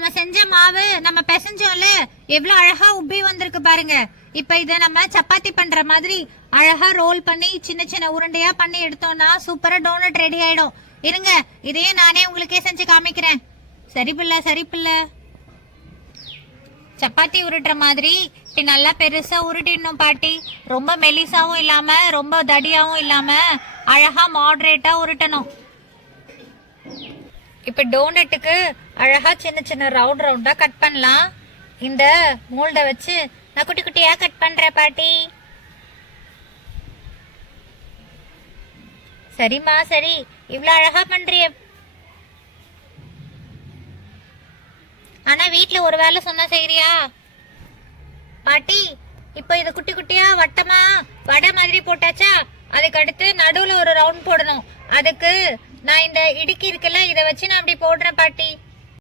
நம்ம செஞ்ச மாவு நம்ம பிசைஞ்சோம்ல எவ்வளவு அழகா உப்பி வந்திருக்கு பாருங்க. இப்ப இத நம்ம சப்பாத்தி பண்ற மாதிரி அழகா ரோல் பண்ணி சின்ன சின்ன உருண்டையா பண்ணி எடுத்தோம்னா சூப்பரா டோனட் ரெடி ஆயிடும். இருங்க, இதையும் நானே உங்களுக்கே செஞ்சு காமிக்கிறேன். சரி பிள்ளை, சரி பிள்ளை. சப்பாத்தி உருட்டுற மாதிரி இப்படி நல்லா பெருசா உருட்டிடணும் பாட்டி. ரொம்ப மெலிசாவும் இல்லாம ரொம்ப தடியாவும் இல்லாம அழகா மாடரேட்டா உருட்டணும். இப்ப டோனட்டுக்கு அழகா சின்ன சின்ன ரவுண்ட் ரவுண்டா கட் பண்ணலாம். இந்த மோல்ட வச்சு நான் குட்டி குட்டியா கட் பண்றேன் பாட்டி. சரிம்மா சரி, இவ்வளவு அழகா பண்றிய. ஆனா வீட்டுல ஒரு வேலை சொன்னா செய்யறியா பாட்டி? இப்போ இது குட்டி குட்டியா வட்டமா வடை மாதிரி போட்டாச்சா, அதுக்கு அடுத்து நடுவுல ஒரு ரவுண்ட் போடணும். அதுக்கு நான் இந்த இடுக்கி இருக்குல்ல, இதை வச்சு நான் அப்படி போடுறேன் பாட்டி.